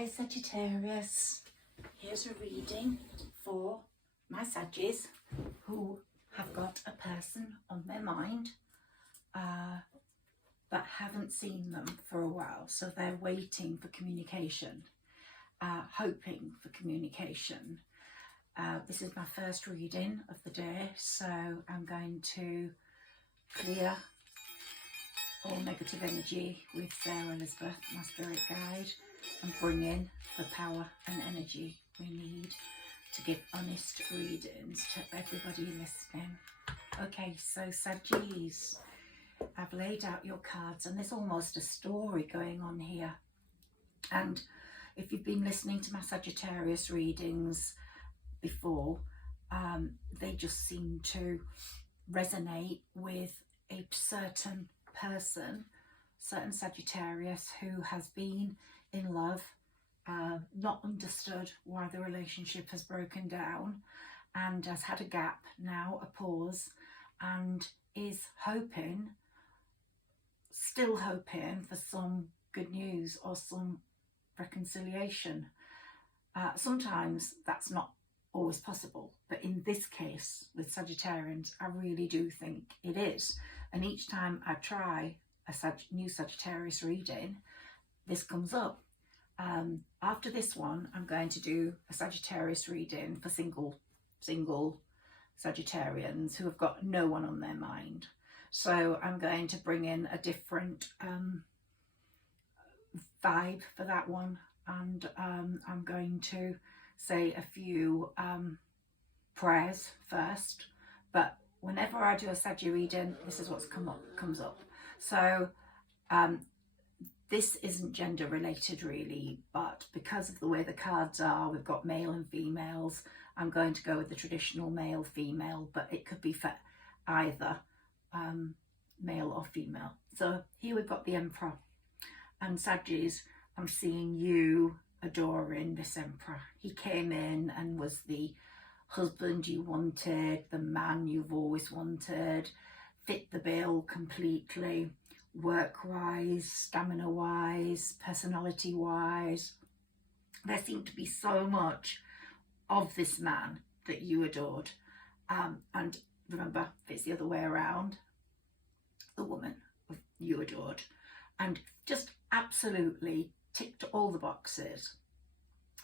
Hi Sagittarius, here's a reading for my Saggis who have got a person on their mind but haven't seen them for a while, so they're waiting for communication, hoping for communication. This is my first reading of the day, so I'm going to clear all negative energy with Sarah Elizabeth, my spirit guide, and bring in the power and energy we need to give honest readings to everybody listening. Okay, so Saggis, I've laid out your cards and there's almost a story going on here. And if you've been listening to my Sagittarius readings before, they just seem to resonate with a certain person, certain Sagittarius who has been in love, not understood why the relationship has broken down and has had a gap now, a pause, and is hoping, still hoping for some good news or some reconciliation. Sometimes that's not always possible, but in this case with Sagittarians, I really do think it is. And each time I try a new Sagittarius reading, this comes up. After this one, I'm going to do a Sagittarius reading for single Sagittarians who have got no one on their mind. So I'm going to bring in a different vibe for that one, and I'm going to say a few prayers first. But whenever I do a Saggi reading, this is what's comes up. So this isn't gender related really, but because of the way the cards are, we've got male and females. I'm going to go with the traditional male female, but it could be for either male or female. So here we've got the Emperor, and Saggis, I'm seeing you adoring this Emperor. He came in and was the husband you wanted, the man you've always wanted, fit the bill completely, work-wise, stamina-wise, personality-wise. There seemed to be so much of this man that you adored. And remember, if it's the other way around, the woman you adored. And just absolutely ticked all the boxes.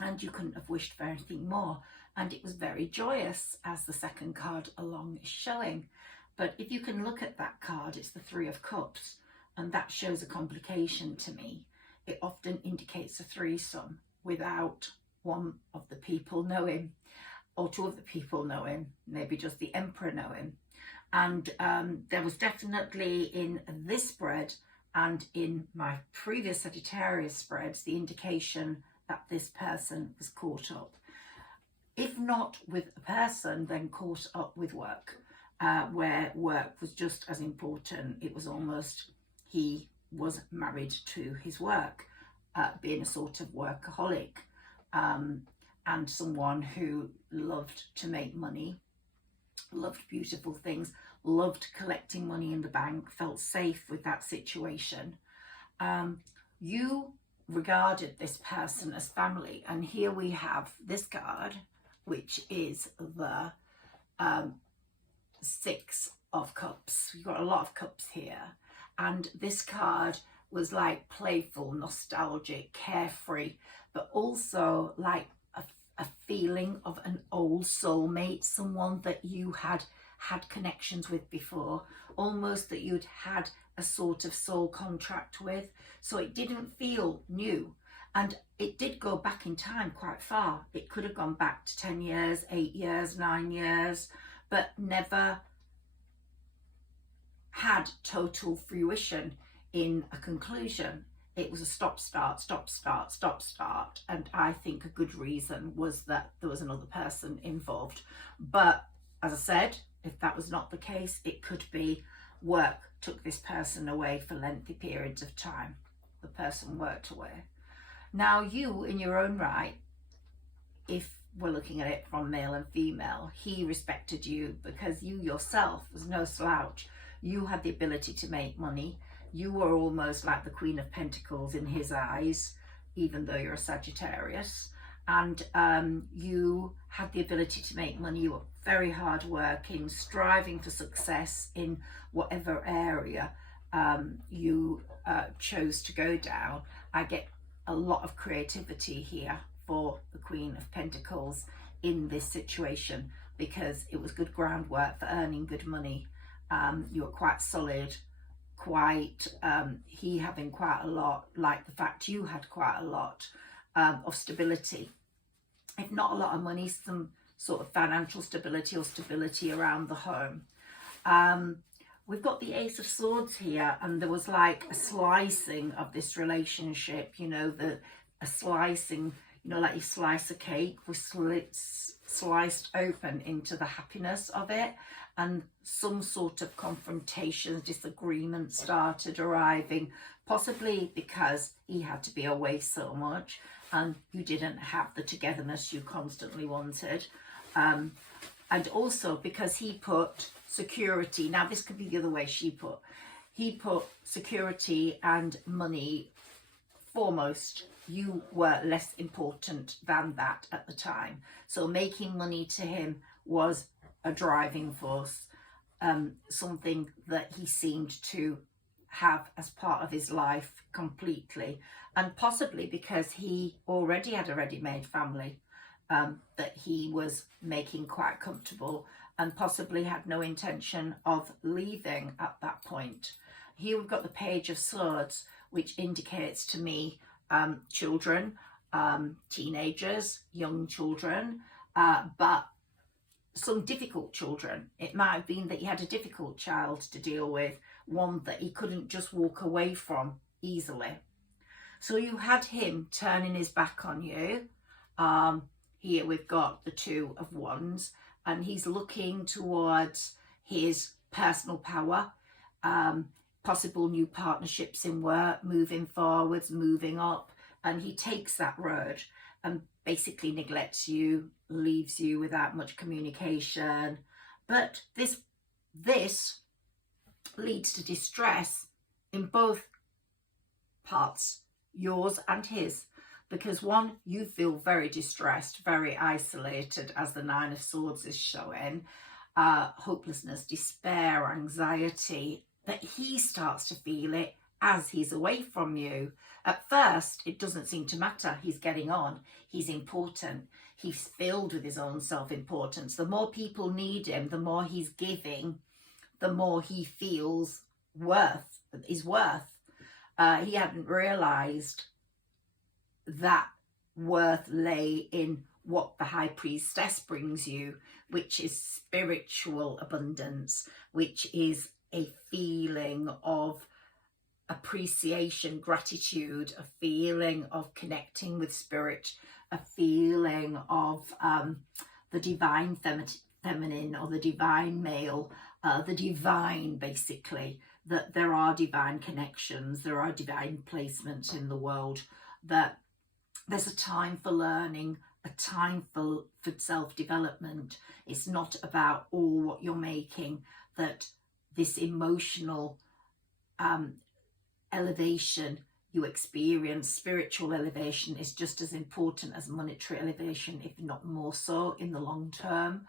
And you couldn't have wished for anything more. And it was very joyous, as the second card along is showing. But if you can look at that card, it's the Three of Cups. And that shows a complication to me. It often indicates a threesome without one of the people knowing, or two of the people knowing, maybe just the Emperor knowing. And there was definitely in this spread and in my previous Sagittarius spreads the indication that this person was caught up. If not with a person, then caught up with work, where work was just as important. It was almost he was married to his work, being a sort of workaholic, and someone who loved to make money, loved beautiful things, loved collecting money in the bank, felt safe with that situation. You regarded this person as family, and here we have this card, which is the Six of Cups. You've got a lot of cups here, and this card was like playful, nostalgic, carefree, but also like a feeling of an old soulmate, someone that you had connections with before, almost that you'd had a sort of soul contract with. So it didn't feel new, and it did go back in time quite far. It could have gone back to 10 years, 8 years, 9 years, but never had total fruition in a conclusion. It was a stop, start, stop, start, stop, start. And I think a good reason was that there was another person involved. But as I said, if that was not the case, it could be work took this person away for lengthy periods of time. The person worked away. Now you, in your own right, if we're looking at it from male and female, he respected you because you yourself was no slouch. You had the ability to make money. You were almost like the Queen of Pentacles in his eyes. even though you're a Sagittarius. And you had the ability to make money. You were very hard working, striving for success in whatever area you chose to go down. I get a lot of creativity here for the Queen of Pentacles in this situation, because it was good groundwork for earning good money. You were quite solid, quite he having quite a lot, like the fact you had quite a lot of stability, if not a lot of money, some sort of financial stability or stability around the home. We've got the Ace of Swords here, and there was like a slicing of this relationship, you know, a slicing, you know, like you slice a cake, was sliced open into the happiness of it, and some sort of confrontations, disagreement started arriving, possibly because he had to be away so much and you didn't have the togetherness you constantly wanted. And also because he put security, now this could be the other way he put security and money foremost. You were less important than that at the time. So making money to him was a driving force, something that he seemed to have as part of his life completely, and possibly because he already had a ready-made family that he was making quite comfortable, and possibly had no intention of leaving at that point. Here we've got the Page of Swords, which indicates to me children, teenagers, young children, but some difficult children. It might have been that he had a difficult child to deal with, one that he couldn't just walk away from easily. So you had him turning his back on you. Here we've got the Two of Wands, and he's looking towards his personal power, possible new partnerships in work, moving forwards, moving up, and he takes that road and basically neglects you, leaves you without much communication. But this leads to distress in both parts, yours and his, because one, you feel very distressed, very isolated, as the Nine of Swords is showing, hopelessness, despair, anxiety, but he starts to feel it as he's away from you. At first, it doesn't seem to matter. He's getting on. He's important. He's filled with his own self-importance. The more people need him, the more he's giving, the more he feels his worth. He hadn't realised that worth lay in what the High Priestess brings you, which is spiritual abundance, which is a feeling of appreciation, gratitude, a feeling of connecting with spirit, a feeling of the divine feminine or the divine male, the divine, basically, that there are divine connections, there are divine placements in the world, that there's a time for learning, a time for self-development. It's not about all what you're making, that this emotional elevation you experience, spiritual elevation, is just as important as monetary elevation, if not more so in the long term.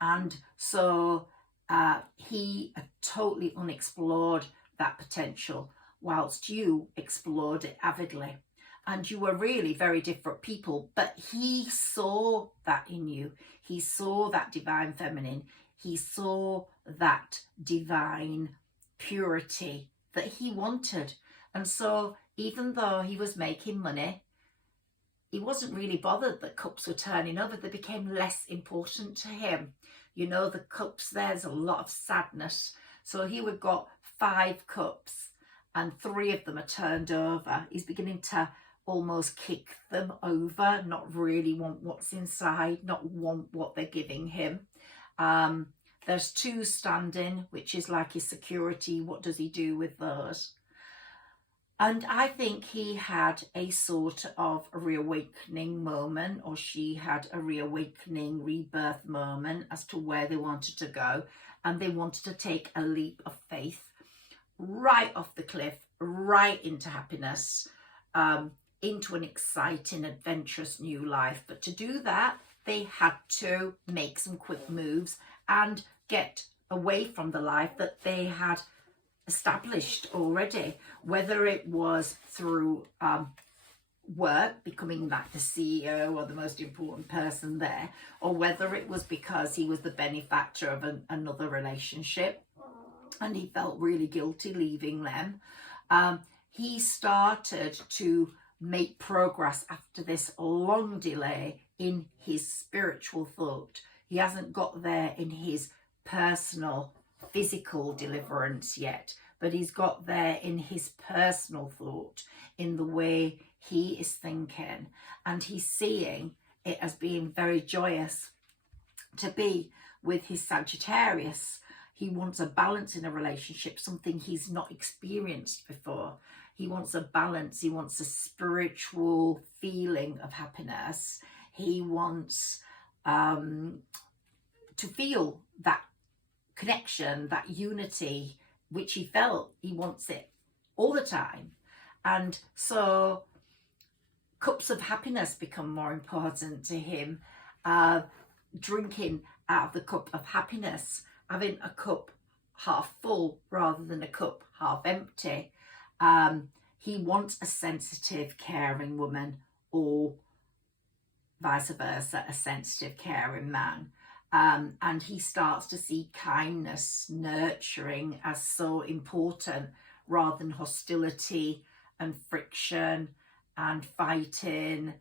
And so he totally unexplored that potential, whilst you explored it avidly. And you were really very different people, but he saw that in you. He saw that divine feminine. He saw that divine purity that he wanted. And so even though he was making money, he wasn't really bothered that cups were turning over. They became less important to him. You know, the cups, there's a lot of sadness. So here we've got 5 cups and 3 of them are turned over. He's beginning to almost kick them over, not really want what's inside, not want what they're giving him. There's 2 standing, which is like his security. What does he do with those? And I think he had a sort of a reawakening moment, or she had a reawakening, rebirth moment as to where they wanted to go. And they wanted to take a leap of faith right off the cliff, right into happiness. into an exciting, adventurous new life. But to do that, they had to make some quick moves and get away from the life that they had established already, whether it was through work, becoming like the CEO or the most important person there, or whether it was because he was the benefactor of another relationship and he felt really guilty leaving them. He started to make progress after this long delay in his spiritual thought. He hasn't got there in his personal physical deliverance yet, but he's got there in his personal thought, in the way he is thinking, and he's seeing it as being very joyous to be with his Sagittarius. He wants a balance in a relationship, something he's not experienced before. He wants a balance. He wants a spiritual feeling of happiness. He wants to feel that connection, that unity, which he felt. He wants it all the time. And so cups of happiness become more important to him. Drinking out of the cup of happiness, having a cup half full rather than a cup half empty. He wants a sensitive, caring woman, or vice versa, a sensitive, caring man. And he starts to see kindness, nurturing as so important, rather than hostility and friction and fighting,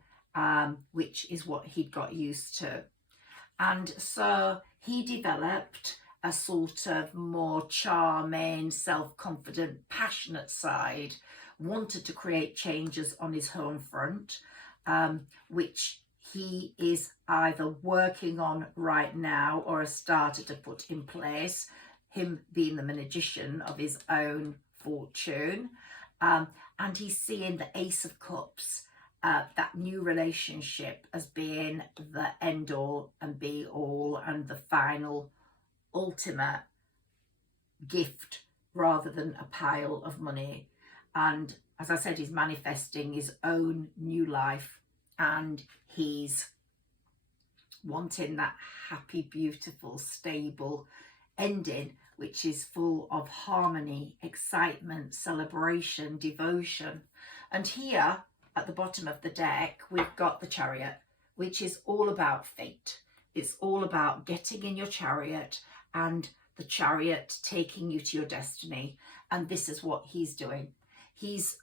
which is what he'd got used to. And so he developed a sort of more charming, self-confident, passionate side, wanted to create changes on his home front, which he is either working on right now or has started to put in place, him being the magician of his own fortune. And he's seeing the Ace of Cups, that new relationship, as being the end all and be all and the final ultimate gift, rather than a pile of money. And as I said, he's manifesting his own new life, and he's wanting that happy, beautiful, stable ending, which is full of harmony, excitement, celebration, devotion. And here at the bottom of the deck, we've got the Chariot, which is all about fate. It's all about getting in your chariot and the chariot taking you to your destiny. And this is what he's doing. He's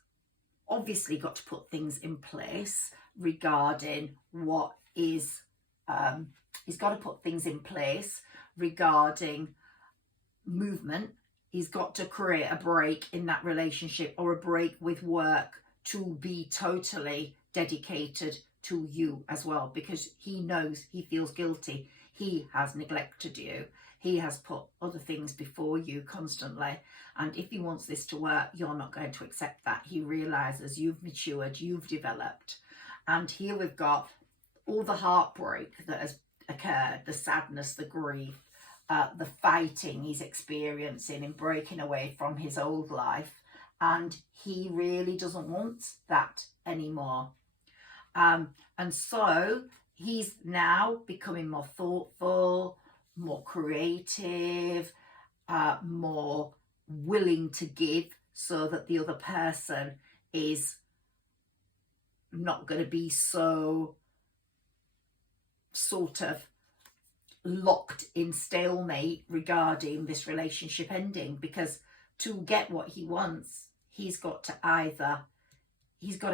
obviously got to put things in place regarding what is, he's got to put things in place regarding movement. He's got to create a break in that relationship, or a break with work, to be totally dedicated to you as well, because he knows, he feels guilty. He has neglected you. He has put other things before you constantly. And if he wants this to work, you're not going to accept that. He realizes you've matured, you've developed. And here we've got all the heartbreak that has occurred, the sadness, the grief, the fighting he's experiencing in breaking away from his old life. And he really doesn't want that anymore. And so he's now becoming more thoughtful, more creative, more willing to give, so that the other person is not going to be so sort of locked in stalemate regarding this relationship ending. Because to get what he wants, he's got to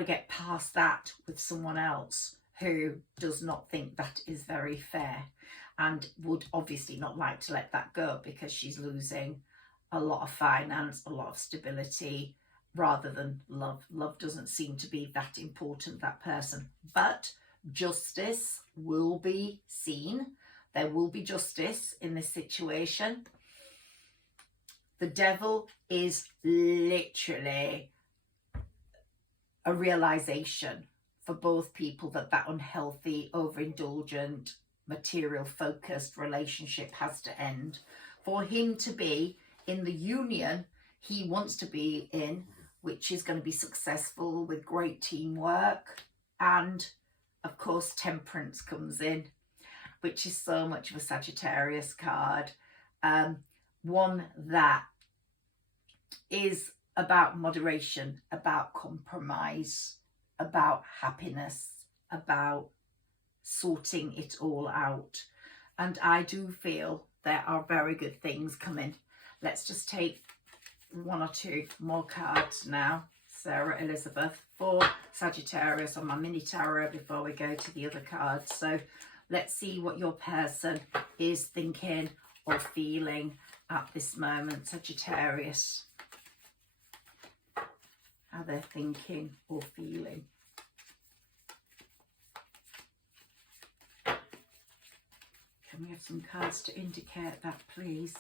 get past that with someone else who does not think that is very fair, and would obviously not like to let that go, because she's losing a lot of finance, a lot of stability, rather than love. Love doesn't seem to be that important, that person. But justice will be seen. There will be justice in this situation. The Devil is literally a realization for both people that that unhealthy, overindulgent, material-focused relationship has to end. For him to be in the union he wants to be in which is going to be successful with great teamwork. And of course, Temperance comes in, which is so much of a Sagittarius card. One that is about moderation, about compromise, about happiness, about sorting it all out. And I do feel there are very good things coming. Let's just take one or two more cards now, Sarah Elizabeth, for Sagittarius on my mini tarot before we go to the other cards. So let's see what your person is thinking or feeling at this moment, Sagittarius. How they're thinking or feeling. Can we have some cards to indicate that, please?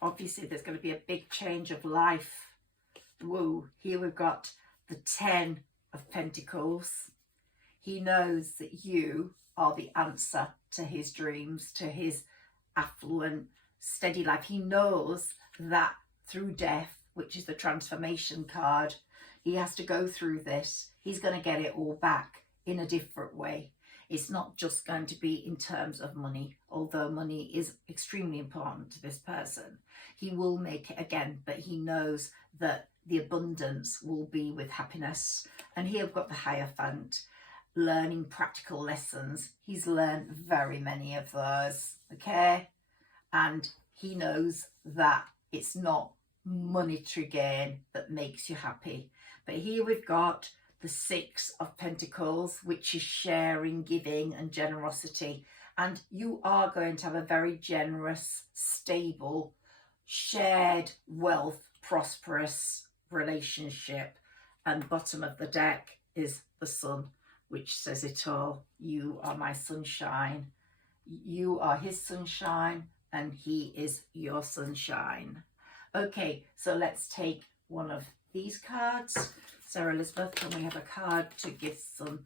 Obviously, there's going to be a big change of life. Woo. Here we've got the 10 of Pentacles. He knows that you are the answer to his dreams, to his affluent, steady life. He knows that through death, which is the transformation card, he has to go through this. He's going to get it all back in a different way. It's not just going to be in terms of money, although money is extremely important to this person. He will make it again, but he knows that the abundance will be with happiness. And here I've got the Hierophant, learning practical lessons. He's learned very many of those, okay? And he knows that it's not monetary gain that makes you happy. But here we've got the 6 of Pentacles, which is sharing, giving and generosity. And you are going to have a very generous, stable, shared wealth, prosperous relationship. And bottom of the deck is the Sun, which says it all. You are my sunshine. You are his sunshine and he is your sunshine. Okay, so let's take one of these cards. Sarah Elizabeth, can we have a card to give some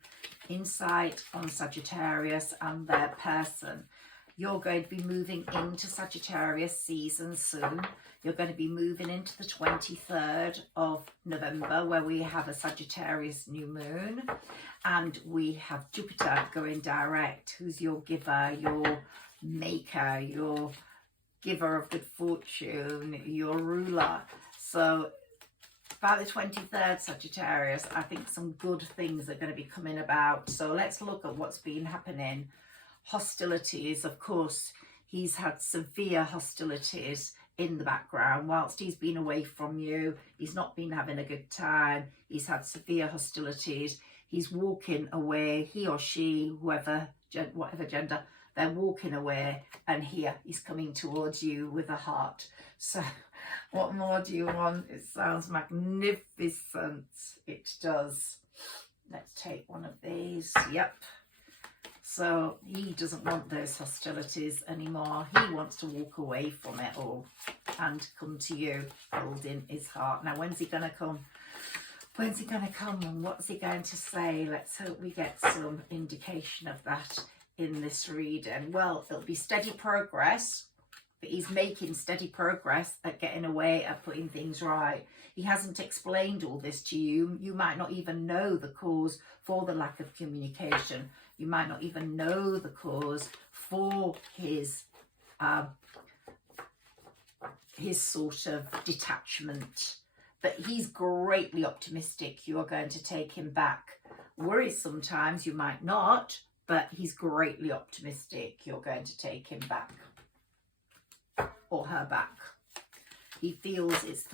insight on Sagittarius and their person? You're going to be moving into Sagittarius season soon. You're going to be moving into the 23rd of November, where we have a Sagittarius new moon. And we have Jupiter going direct, who's your giver, your maker, your giver of good fortune, your ruler. So by the 23rd, Sagittarius, I think some good things are going to be coming about. So let's look at what's been happening. Hostilities, of course, he's had severe hostilities in the background. Whilst he's been away from you, he's not been having a good time. He's had severe hostilities. He's walking away, he or she, whoever, whatever gender, they're walking away, and here he's coming towards you with a heart. So what more do you want? It sounds magnificent. It does. Let's take one of these. Yep. So he doesn't want those hostilities anymore. He wants to walk away from it all and come to you, holding his heart. Now, when's he going to come? When's he going to come and what's he going to say? Let's hope we get some indication of that in this reading. Well, it'll be steady progress, but he's making steady progress at getting away, at putting things right. He hasn't explained all this to you. You might not even know the cause for the lack of communication. You might not even know the cause for his sort of detachment. But he's greatly optimistic you are going to take him back. Worries sometimes, you might not, but he's greatly optimistic you're going to take him back or her back. He feels it's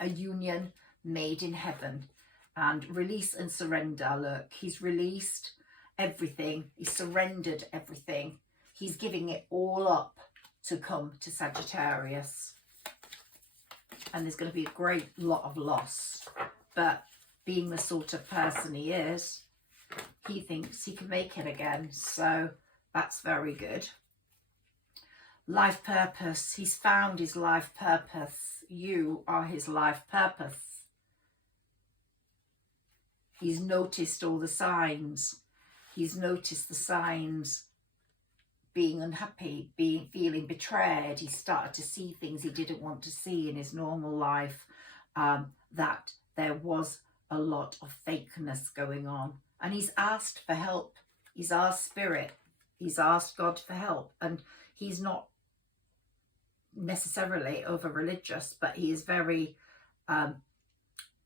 a union made in heaven. And release and surrender. Look, he's released everything. He's surrendered everything. He's giving it all up to come to Sagittarius. And there's going to be a great lot of loss. But being the sort of person he is, he thinks he can make it again. So that's very good. Life purpose. He's found his life purpose. You are his life purpose. He's noticed all the signs. He's noticed the signs being unhappy, feeling betrayed. He started to see things he didn't want to see in his normal life, that there was a lot of fakeness going on. And he's asked for help. He's asked Spirit. He's asked God for help. And he's not necessarily over religious, but he is very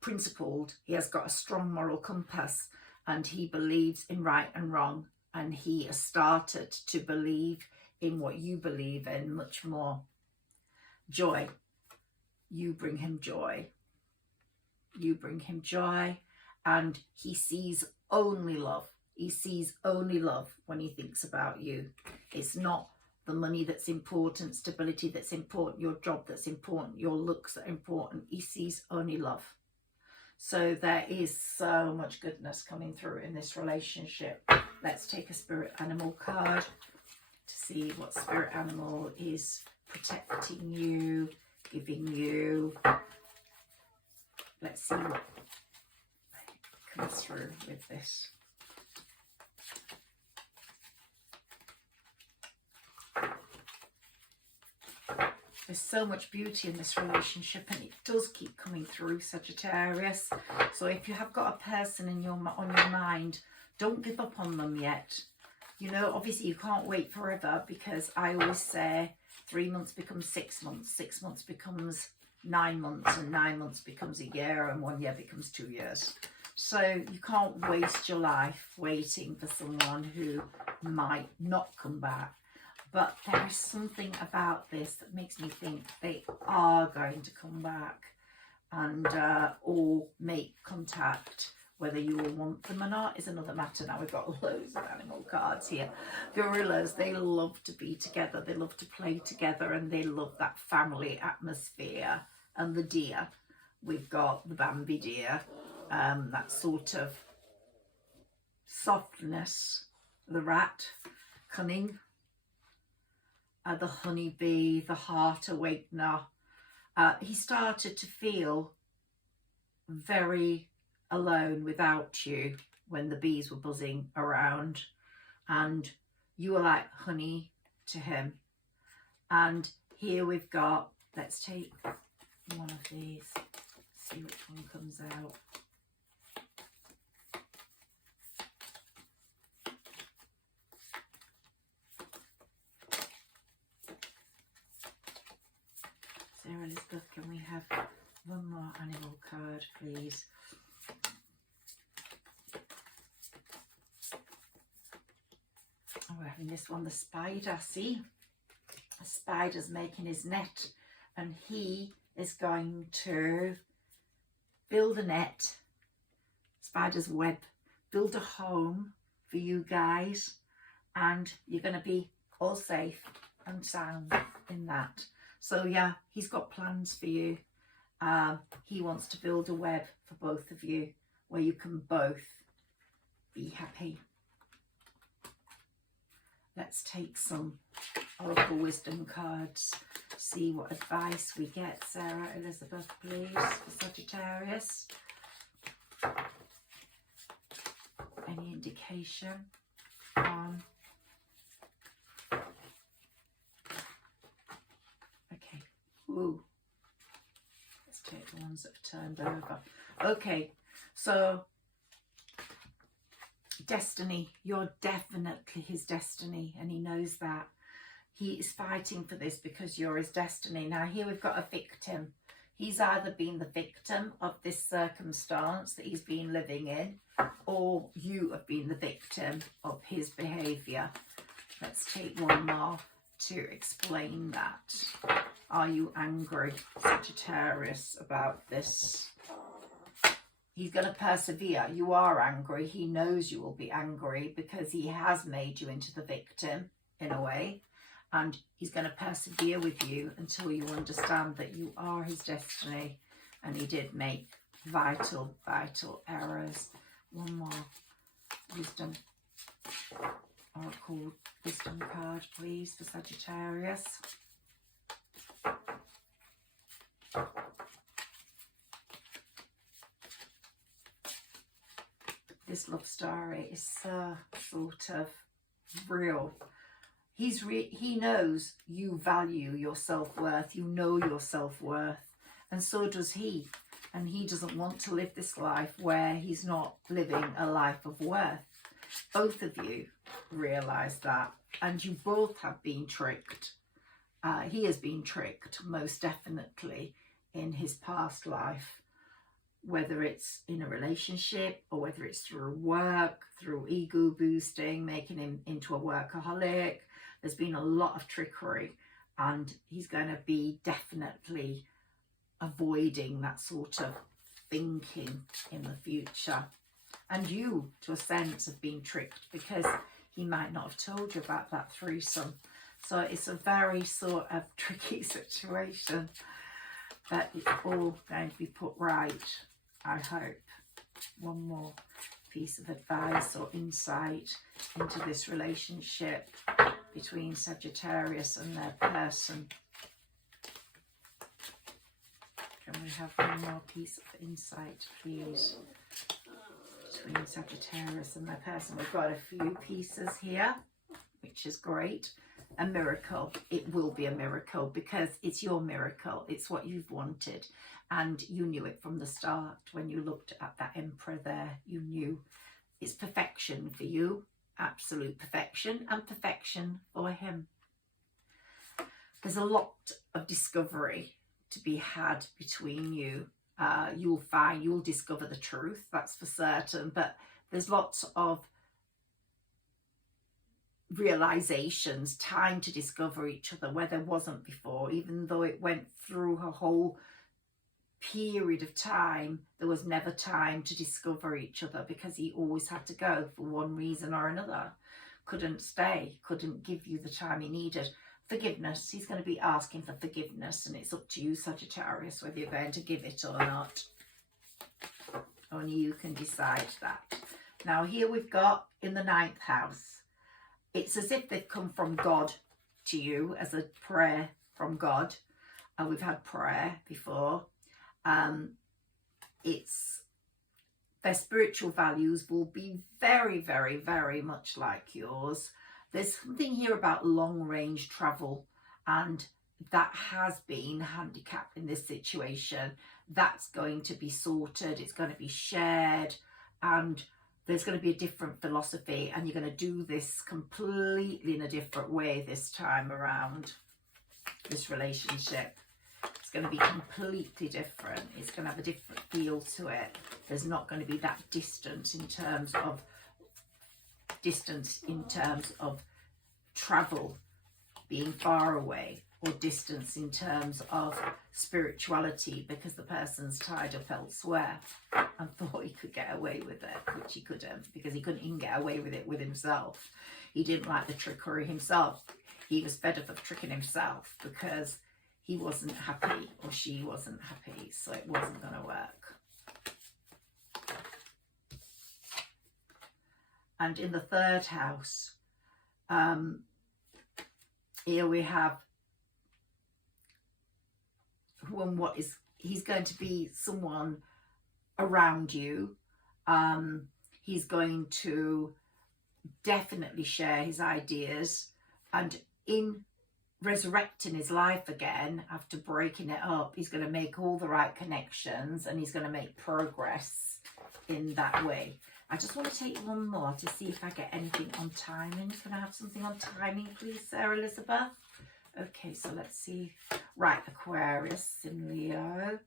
principled. He has got a strong moral compass, and he believes in right and wrong. And he has started to believe in what you believe in much more. Joy. You bring him joy. You bring him joy. And he sees only love. He sees only love when he thinks about you. It's not the money that's important, stability that's important, your job that's important, your looks that are important. He sees only love. So there is so much goodness coming through in this relationship. Let's take a spirit animal card to see what spirit animal is protecting you, giving you. Let's see what comes through with this. There's so much beauty in this relationship, and it does keep coming through, Sagittarius. So if you have got a person on your mind, don't give up on them yet. You know, obviously you can't wait forever, because I always say 3 months becomes 6 months, 6 months becomes 9 months, and 9 months becomes a year, and 1 year becomes 2 years. So you can't waste your life waiting for someone who might not come back. But there is something about this that makes me think they are going to come back and or make contact. Whether you will want them or not is another matter. Now we've got loads of animal cards here. Gorillas, they love to be together. They love to play together, and they love that family atmosphere. And the deer, we've got the Bambi deer, that sort of softness. The rat, cunning. The honeybee, the heart awakener. He started to feel very alone without you when the bees were buzzing around, and you were like honey to him. And here we've got, let's take one of these, see which one comes out. Sarah Elizabeth, can we have one more animal card, please? Oh, we're having this one, the spider. See? The spider's making his net, and he is going to build a net, spider's web, build a home for you guys, and you're going to be all safe and sound in that. So yeah, he's got plans for you. He wants to build a web for both of you where you can both be happy. Let's take some Oracle Wisdom cards, see what advice we get. Sarah Elizabeth, please, for Sagittarius. Any indication on... Okay, ooh. Let's take the ones that have turned over. Okay, so... destiny, you're definitely his destiny, and he knows that. He is fighting for this because you're his destiny. Now here we've got a victim. He's either been the victim of this circumstance that he's been living in, or you have been the victim of his behaviour. Let's take one more to explain that. Are you angry, Sagittarius, about this? He's going to persevere. You are angry. He knows you will be angry because he has made you into the victim in a way. And he's going to persevere with you until you understand that you are his destiny. And he did make vital, vital errors. One more wisdom, Oracle Wisdom card, please, for Sagittarius. This love story is so sort of real. he knows you value your self-worth, you know your self-worth, and so does he. And he doesn't want to live this life where he's not living a life of worth. Both of you realise that, and you both have been tricked. He has been tricked, most definitely, in his past life, whether it's in a relationship or whether it's through work, through ego boosting, making him into a workaholic. There's been a lot of trickery, and he's going to be definitely avoiding that sort of thinking in the future. And you, to a sense, have been tricked because he might not have told you about that threesome. So it's a very sort of tricky situation, but it's all going to be put right, I hope. One more piece of advice or insight into this relationship between Sagittarius and their person. Can we have one more piece of insight, please, between Sagittarius and their person? We've got a few pieces here, which is great. A miracle. It will be a miracle because it's your miracle. It's what you've wanted, and you knew it from the start. When you looked at that Emperor there, you knew it's perfection for you, absolute perfection, and perfection for him. There's a lot of discovery to be had between you. You'll discover the truth, that's for certain, but there's lots of realizations, time to discover each other where there wasn't before. Even though it went through a whole period of time, there was never time to discover each other because he always had to go for one reason or another. Couldn't stay, couldn't give you the time he needed. Forgiveness, he's going to be asking for forgiveness, and it's up to you, Sagittarius, whether you're going to give it or not. Only you can decide that. Now here we've got in the 9th house, it's as if they've come from God to you as a prayer from God. And we've had prayer before. It's their spiritual values will be very, very, very much like yours. There's something here about long-range travel, and that has been handicapped in this situation. That's going to be sorted. It's going to be shared, and there's going to be a different philosophy, and you're going to do this completely in a different way this time around. This relationship, it's going to be completely different. It's going to have a different feel to it. There's not going to be that distance in terms of travel being far away, or distance in terms of spirituality, because the person's tied up elsewhere and thought he could get away with it, which he couldn't, because he couldn't even get away with it with himself. He didn't like the trickery himself. He was fed up of tricking himself because he wasn't happy, or she wasn't happy, so it wasn't going to work. And in the 3rd house, here we have he's going to be someone around you. He's going to definitely share his ideas, and in resurrecting his life again after breaking it up, he's going to make all the right connections, and he's going to make progress in that way. I just want to take one more to see if I get anything on timing. Can I have something on timing, please, Sarah Elizabeth? Okay, so let's see. Right, Aquarius in Leo.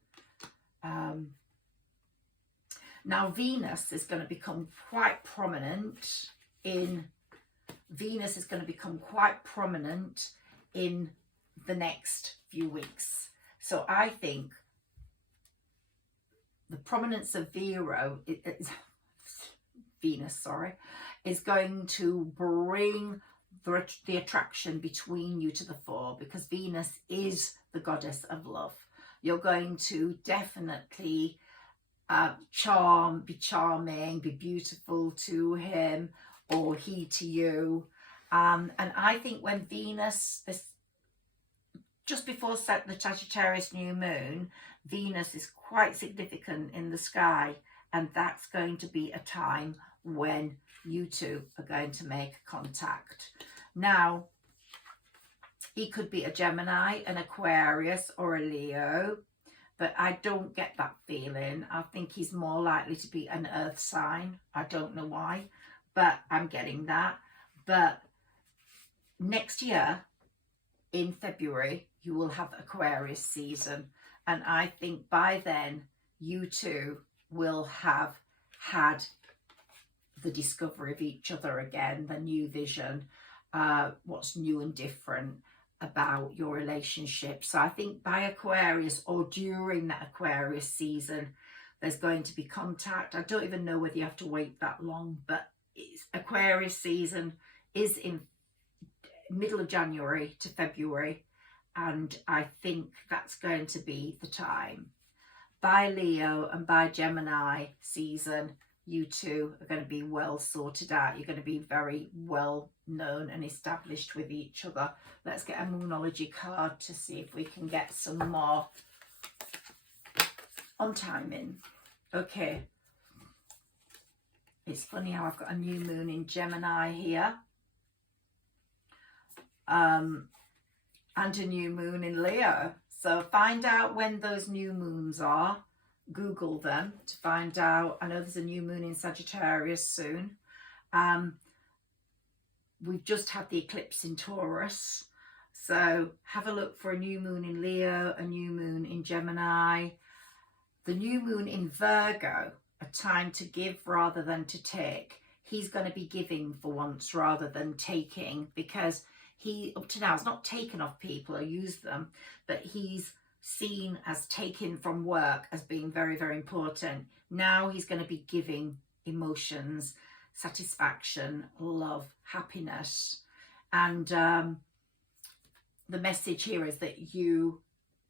Now, Venus is going to become quite prominent in the next few weeks. So I think the prominence of Venus, is going to bring the attraction between you to the fore, because Venus is the goddess of love. You're going to definitely be charming, be beautiful to him, or he to you. And I think when Venus, just before the Sagittarius new moon, Venus is quite significant in the sky, and that's going to be a time when you two are going to make contact. Now, He could be a Gemini, an Aquarius, or a Leo, but I don't get that feeling. I think he's more likely to be an earth sign. I don't know why, but I'm getting that. But next year, in February, you will have Aquarius season. And I think by then, you two will have had the discovery of each other again, the new vision, what's new and different about your relationship. So I think by Aquarius, or during that Aquarius season, there's going to be contact. I don't even know whether you have to wait that long, but Aquarius season is in middle of January to February, and I think that's going to be the time. By Leo and by Gemini season, you two are going to be well sorted out. You're going to be very well known and established with each other. Let's get a Moonology card to see if we can get some more on timing. Okay. It's funny how I've got a new moon in Gemini here. And a new moon in Leo. So find out when those new moons are. Google them to find out. I know there's a new moon in Sagittarius soon. We've just had the eclipse in Taurus. So have a look for a new moon in Leo, a new moon in Gemini. The new moon in Virgo, a time to give rather than to take. He's going to be giving for once rather than taking, because he, up to now, has not taken off people or used them, but he's seen as taken from work as being very, very important. Now he's going to be giving emotions, satisfaction, love, happiness. And the message here is that you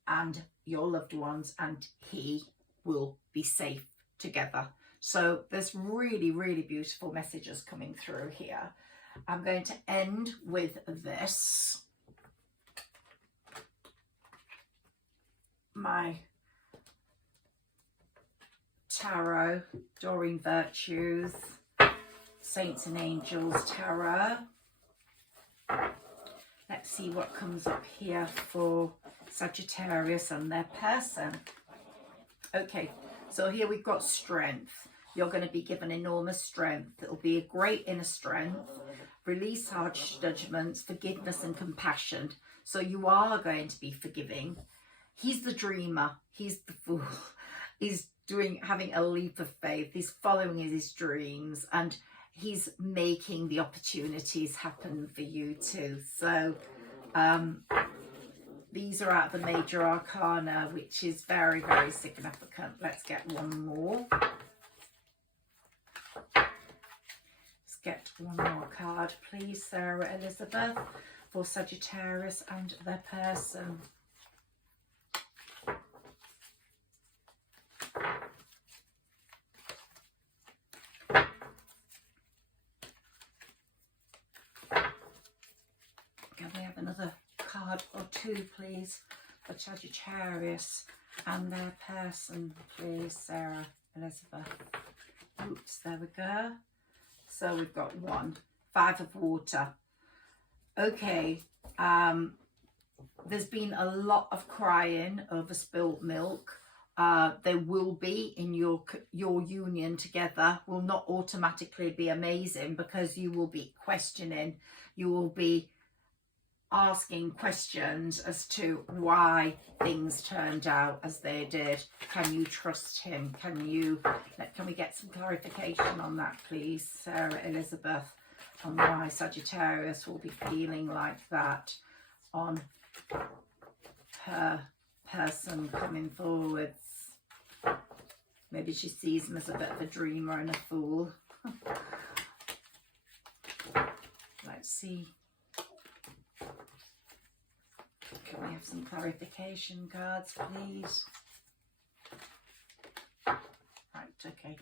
and your loved ones and he will be safe together. So there's really, really beautiful messages coming through here. I'm going to end with this. My tarot, Doreen Virtues, Saints and Angels tarot. Let's see what comes up here for Sagittarius and their person. Okay, so here we've got strength. You're going to be given enormous strength. It'll be a great inner strength. Release harsh judgments, forgiveness and compassion. So you are going to be forgiving. He's the dreamer. He's the fool. He's having a leap of faith. He's following his dreams, and he's making the opportunities happen for you too. So these are out of the major arcana, which is very, very significant. Let's get one more. Let's get one more card, please, Sarah Elizabeth, for Sagittarius and their person. Can we have another card or two, please, for Sagittarius and their person, please, Sarah Elizabeth? Oops, there we go. So we've got one, 5 of water. Okay, there's been a lot of crying over spilt milk. There will be in your union together, will not automatically be amazing, because you will be questioning, you will be asking questions as to why things turned out as they did. Can you trust him? Can we get some clarification on that, please, Sarah Elizabeth, on why Sagittarius will be feeling like that on her person coming forwards? Maybe she sees him as a bit of a dreamer and a fool. Let's see. Can we have some clarification cards, please? Right, okay.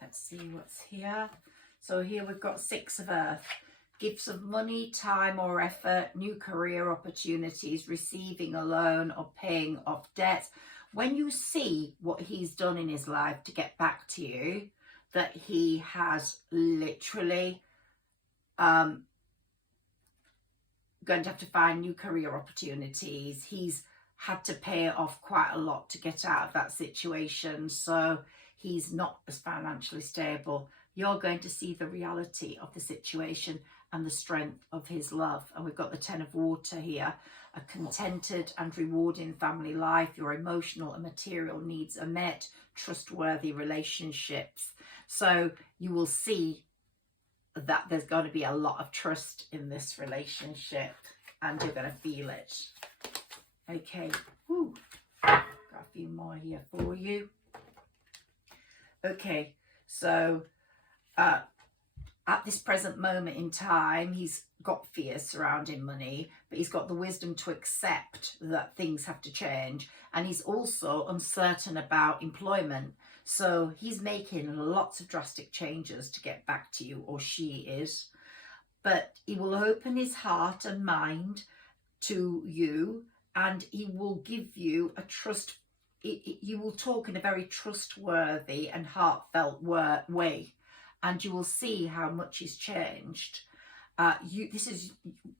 Let's see what's here. So here we've got 6 of Earth. Gifts of money, time or effort, new career opportunities, receiving a loan or paying off debt. When you see what he's done in his life to get back to you, that he has literally going to have to find new career opportunities. He's had to pay off quite a lot to get out of that situation, so he's not as financially stable. You're going to see the reality of the situation and the strength of his love. And we've got the Ten of Water here. A contented and rewarding family life. Your emotional and material needs are met. Trustworthy relationships. So you will see that there's going to be a lot of trust in this relationship, and you're going to feel it. Okay. Woo. Got a few more here for you. Okay. So at this present moment in time, he's got fears surrounding money, but he's got the wisdom to accept that things have to change. And he's also uncertain about employment. So he's making lots of drastic changes to get back to you, or she is. But he will open his heart and mind to you, and he will give you a trust. You will talk in a very trustworthy and heartfelt way. And you will see how much he's changed. This is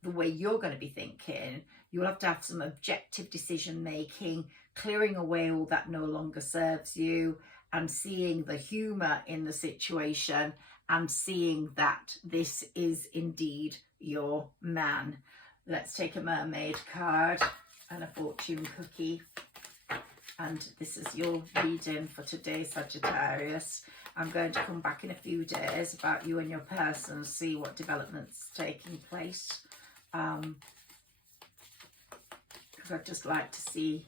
the way you're going to be thinking. You'll have to have some objective decision making, clearing away all that no longer serves you, and seeing the humour in the situation, and seeing that this is indeed your man. Let's take a mermaid card and a fortune cookie. And this is your reading for today, Sagittarius. I'm going to come back in a few days about you and your person, see what developments taking place. Because I'd just like to see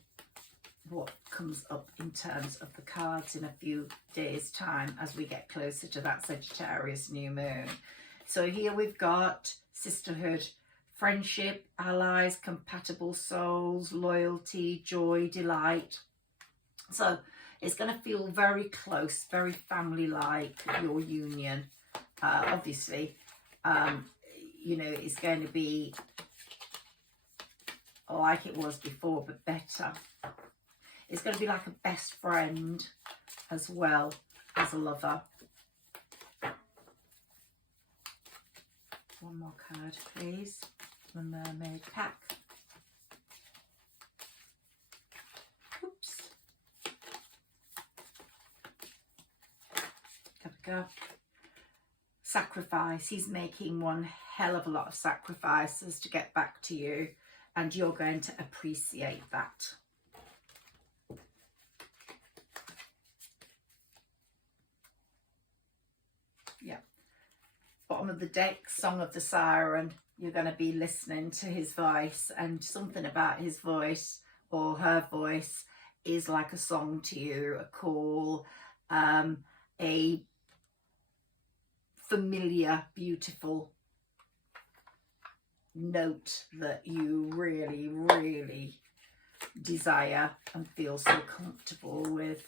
what comes up in terms of the cards in a few days' time as we get closer to that Sagittarius new moon. So here we've got sisterhood, friendship, allies, compatible souls, loyalty, joy, delight. So it's going to feel very close, very family-like, your union. Obviously, you know, it's going to be like it was before, but better. It's going to be like a best friend as well as a lover. One more card, please. The mermaid pack. Oops. Go. Sacrifice. He's making one hell of a lot of sacrifices to get back to you, and you're going to appreciate that. Yeah. Bottom of the deck, Song of the Siren. You're going to be listening to his voice, and something about his voice or her voice is like a song to you, a call, a familiar, beautiful note that you really, really desire and feel so comfortable with.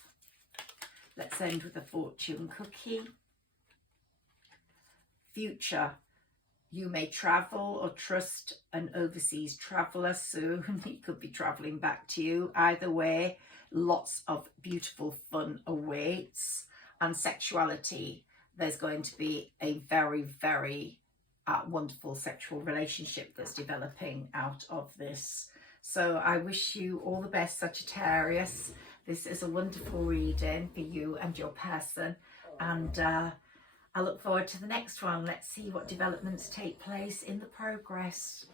Let's end with a fortune cookie. Future. You may travel or trust an overseas traveller soon. He could be travelling back to you. Either way, lots of beautiful fun awaits. And sexuality. There's going to be a very, very wonderful sexual relationship that's developing out of this. So I wish you all the best, Sagittarius. This is a wonderful reading for you and your person. And I look forward to the next one. Let's see what developments take place in the progress.